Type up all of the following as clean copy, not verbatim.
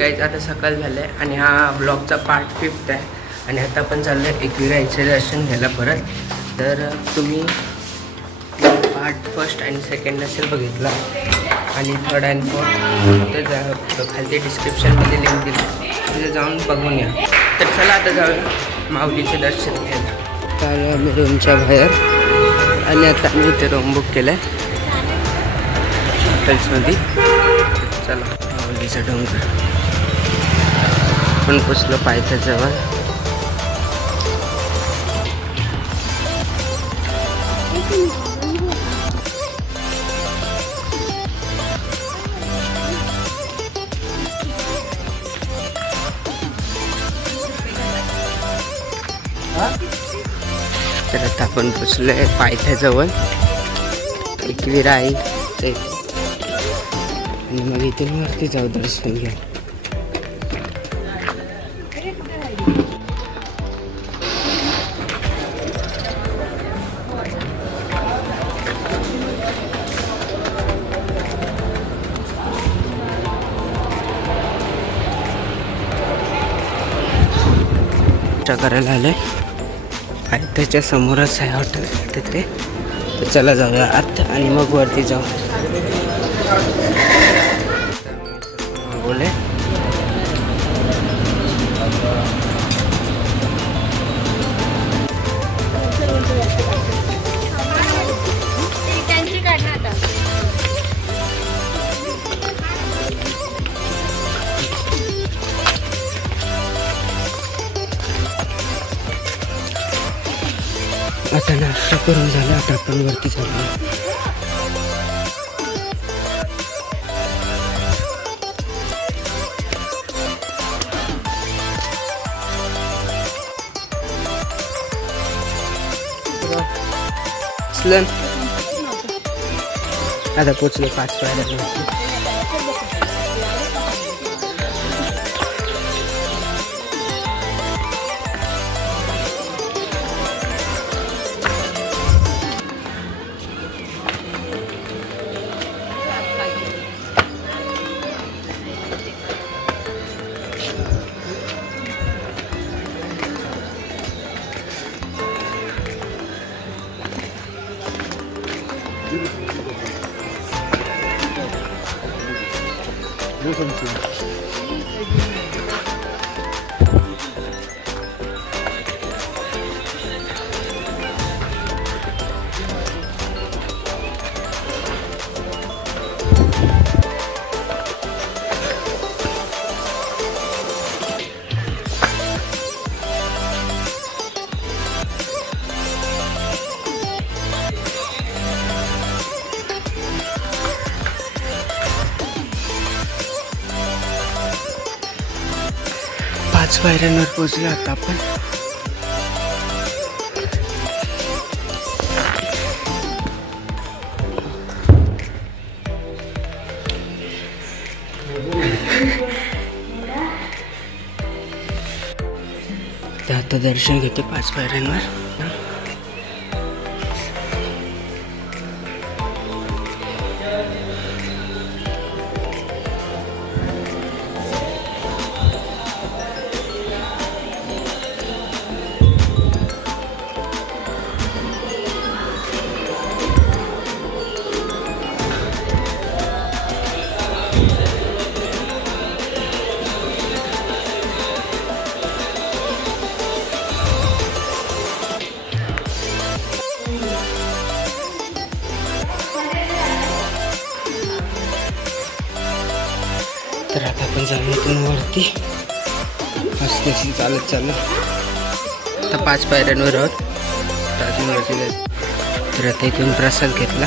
Guys, आता सकाळ झालं आहे आणि हा ब्लॉगचा पार्ट 5 आहे. आणि आता आपण चाललो आहे एकविराईचं दर्शन घ्यायला परत. तर तुम्ही पार्ट 1 आणि 2 नसेल बघितला आणि 3rd आणि 4th तर खाली डिस्क्रिप्शनमध्ये लिंक दिली, तिथे जाऊन बघून या. तर चला आता जाऊया माऊलीचे दर्शन घ्यायला. तर आम्ही रूमच्या बाहेर आणि आता मी इथे रूम बुक केलं आहे हॉटेल्समध्ये. चला माऊलीचा डोंगर आपण पोचलो पायथ्याजवळ. तर आता आपण पोचलो आहे पायथ्याजवळ एकविराई आणि मग इथून वरती जाऊ दर्शन घ्या. करायला आले आणि त्याच्या समोरच आहे हॉटेल तिथे. तर चला जाऊया आत आणि मग वरती जाऊ. बोले आता नाश्ता करून झाला. आता आपण वरती चाललो. आता पोचलो 5 पायऱ्या. 5 पायऱ्यांवर पोहोचलो आता आपण. आता दर्शन घेते 5 पायऱ्यांवर. तर आता आपण जाऊन इथून वरती मस्त चालत चालू. आता 5 पायऱ्यांवर आहोत. अजून वरती जायचं. तर आता इथून प्रसाद घेतला.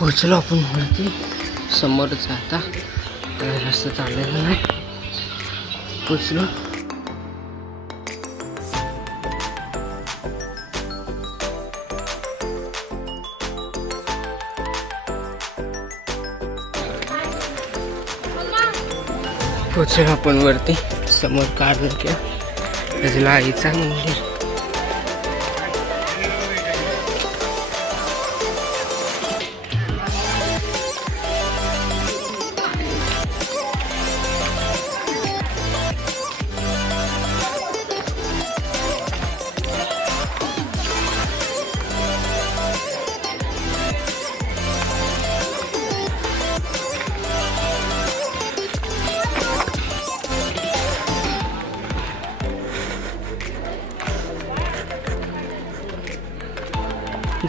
पोचलो आपण वरती. समोरच आता रस्ता चाललेला नाही, पोचलो. पोचलो आपण वरती. समोर कार की त्याला आईचा मंदिर.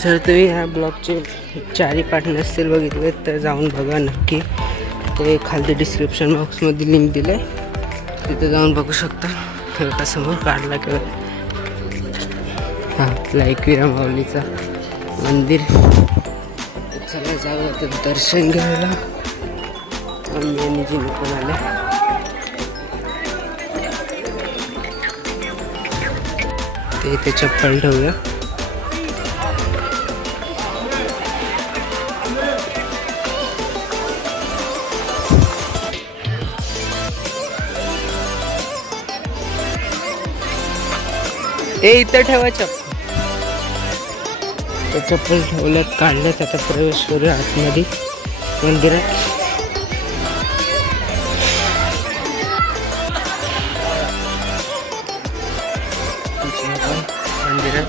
जर तुम्ही ह्या ब्लॉगचे 4 पार्ट नसतील बघितले तर जाऊन बघा नक्की. ते खाली डिस्क्रिप्शन बॉक्समध्ये लिंक दिले, तिथे जाऊन बघू शकता. एका समोर काढला किंवा हां एकविरा माऊलीचा मंदिर. चला जाऊ आता दर्शन घ्यायला. आम्ही आणि जी पण आले. ते इथे चप्पल ठेवूया. ते इथं ठेवा चप्पल. ते चप्पल ठेवल्यात, काढल्यात. आता प्रवेश करूया आतमध्ये मंदिरात. मंदिरात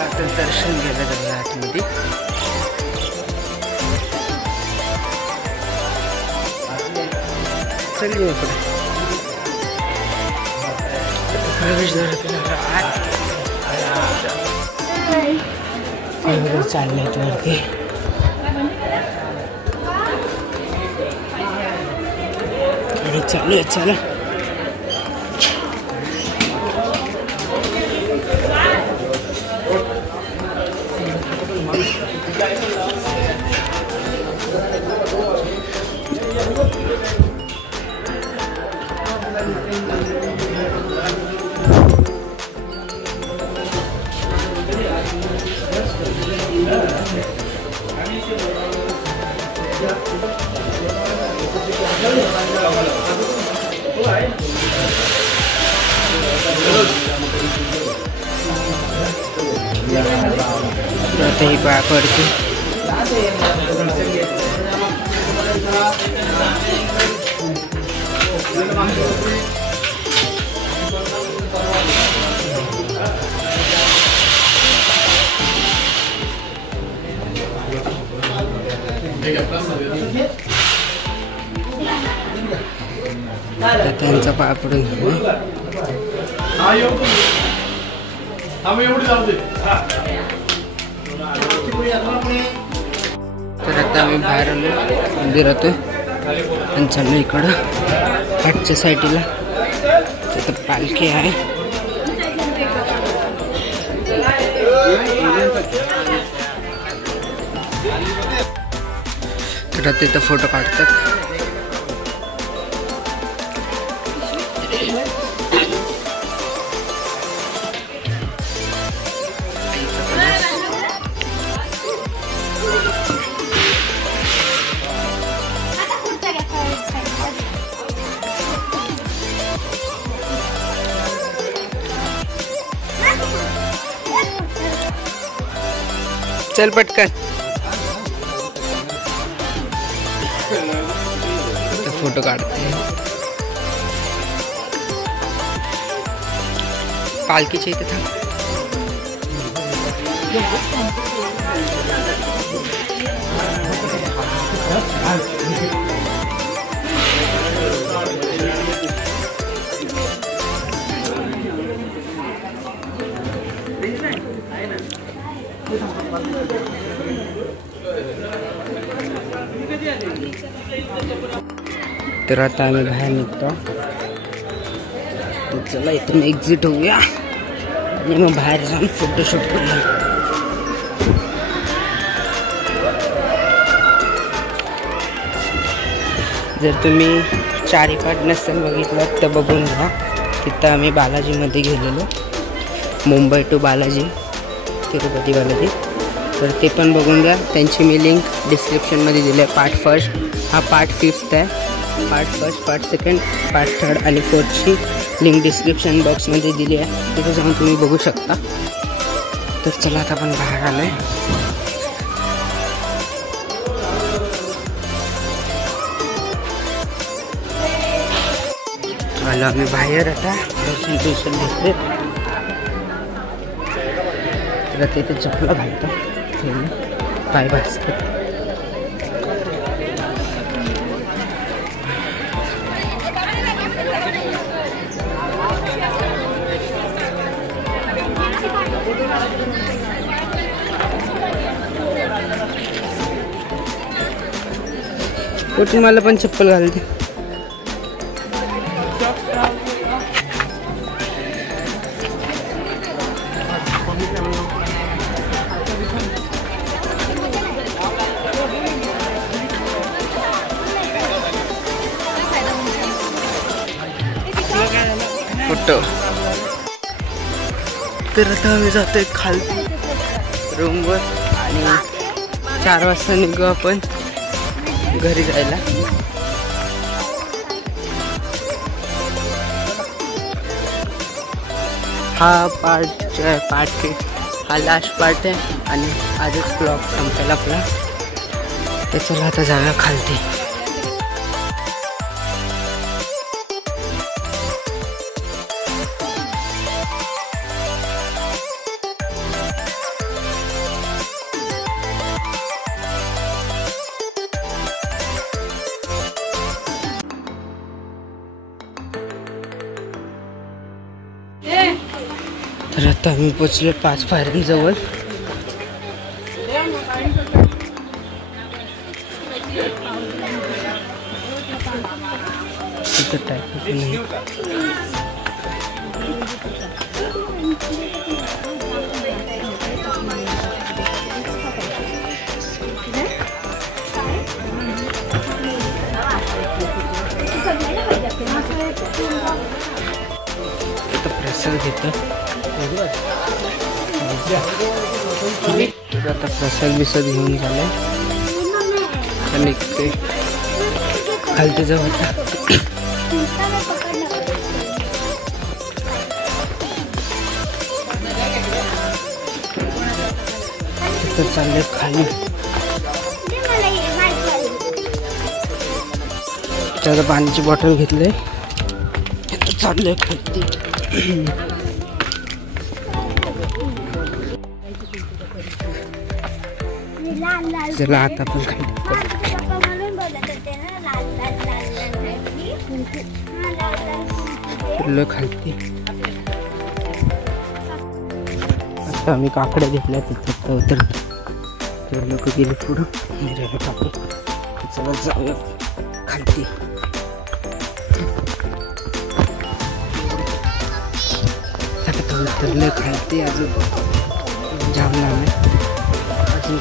आता दर्शन घ्यायला जाऊया आतमध्ये. चलिए चाललेत वरती. आणि चालू चला. आता ही पाय पडते. त्यांचा पाय पडून तर आता आम्ही बाहेर आलो मंदिरातून आणि चाललो इकडं आठच्या साईडला. तिथं पालखी आहे. तर तिथं फोटो काढतात. चल पटकन. फोटो काढते पालखीच्या इथे थांब. तर आता आम्ही बाहेर निघतो. तर चला इथून एक्झिट होऊया आणि मग बाहेर जाऊन फोटोशूट करूया. जर तुम्ही 4 पार्ट नसेल बघितलं तर बघून घ्या. तिथं आम्ही बालाजीमध्ये गेलेलो, मुंबई टू बालाजी, तिरुपती बालाजी. तर ते पण बघून घ्या. त्यांची मी लिंक डिस्क्रिप्शनमध्ये दिली आहे. पार्ट फर्स्ट हा पार्ट 5 आहे. Part first, part second, part third आणि फोर्थची लिंक डिस्क्रिप्शन बॉक्समध्ये दिली आहे. तिथे जाऊन तुम्ही बघू शकता. तर चला आता आपण बाहेर आलो आहे. आलो आम्ही बाहेर. आता दर्शन घेतले. तर तिथे चपला घालतो, पाय भाजतात. कुठे मला पण चप्पल घालते. फोटो. तर आता आम्ही जातोय खाली रूमवर आणि 4 वाजता निघू आपण घरी जायला. हा पार्ट 5 हा लास्ट पार्ट आहे आणि आजच ब्लॉग संपेल आपला. तर चला आता जाऊया खालती. तर आता आम्ही पोचलो 5 पायऱ्यांजवळ. तिथं ट्रॅफिक नाही. प्रसाद घेतो. आता प्रसाद बिसाद घेऊन झालाय. आणि ते खालती जाऊ आता. तिथं चाललंय खाली. त्याला पाण्याची बॉटल घेतली. चाललंय खालती. चला आता आपण खालती. आता आम्ही काकड्या घेतल्या तिथं उतरतो. तर लोक गेले पुढं मिरायला टाकू. चला जाऊया खालती. उतरले खालती. अजून जाम लांब आहे. अजून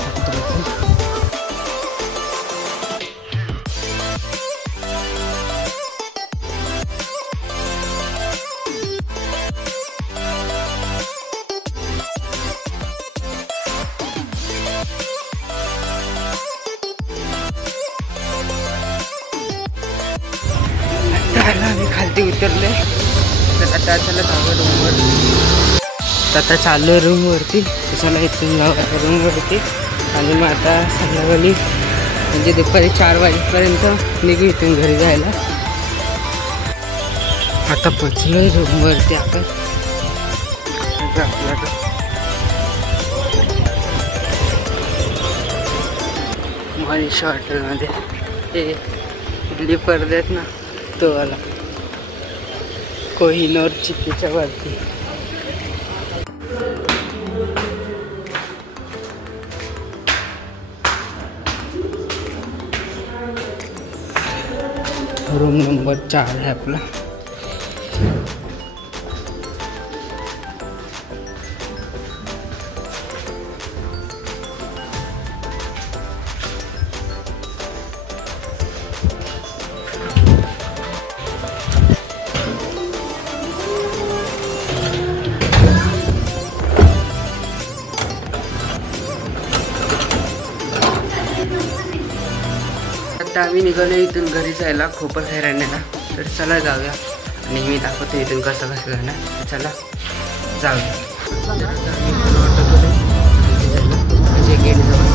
आम्ही खालती उतरले. तर आता चला जाऊया रूमवर. आता चाललो रूमवरती. चला इथून जाऊ रूमवरती. आणि मग आता संध्याकाळी म्हणजे दुपारी 4 वाजेपर्यंत निघू इथून घरी जायला. आता पोचलोय रूमवरती आपण. मनीष हॉटेलमध्ये हे इडली पडदेत ना, तो वाला कोहिनूर चिक्कीच्या वरती. रूम नंबर 4 है आपला. आता आम्ही निघालो इथून घरी जायला खोपर खैराण्याला. तर चला जाऊया आणि मी दाखवतो इथून कसं जाणार. चला जाऊया. म्हणजे गेट जवळ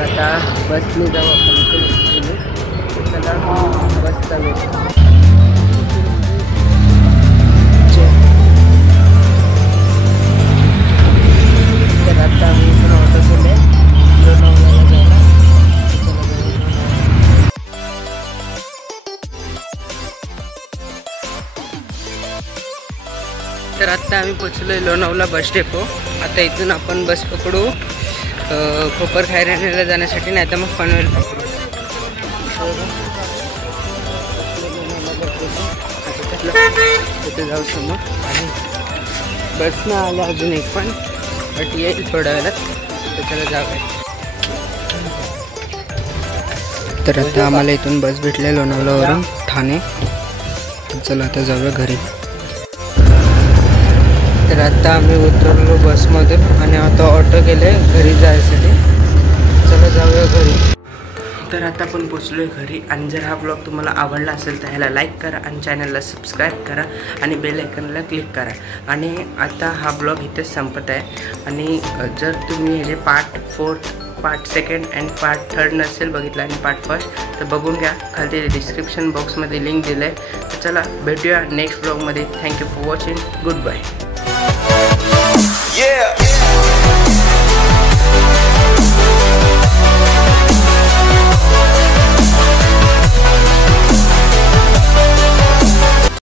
आता बसने जाऊ आपण. चला बसचा वेळ. तर आता आम्ही इथून ऑटो केले लोणावळ्याला जायला. तर आता आम्ही पोचलोय लोणावळा बस डेपो. आता इथून आपण बस पकडू खोपर खैराण्याला जाण्यासाठी, नाही तर मग पनवेल पकडू. तिथे जाऊ समोर आणि बसनं आलं अजून एक पण, बट येईल थोड्या वेळात. तर चला जाऊया. तर आता आम्हाला इथून बस भेटले लोणावळ्यावरून ठाणे. चला आता जाऊया घरी. तर आता आम्ही उतरलो बसमधून आणि आता ऑटो केले घरी जायसाठी. चला जाऊया घरी. तर आता आपण पोचलो आहे घरी. आणि जर हा ब्लॉग तुम्हाला आवडला असेल तर ह्याला लाईक करा आणि चॅनलला सबस्क्राईब करा आणि बेल आयकॉनला क्लिक करा. आणि आता हा ब्लॉग इथेच संपत आहे. आणि जर तुम्ही ह्याचे पार्ट 4, पार्ट 2 अँड पार्ट 3 नसेल बघितला आणि पार्ट 1 तर बघून घ्या. खाली डिस्क्रिप्शन बॉक्समध्ये लिंक दिलं आहे. तर चला भेटूया नेक्स्ट ब्लॉगमध्ये. Thank you for watching. Goodbye. Yeah.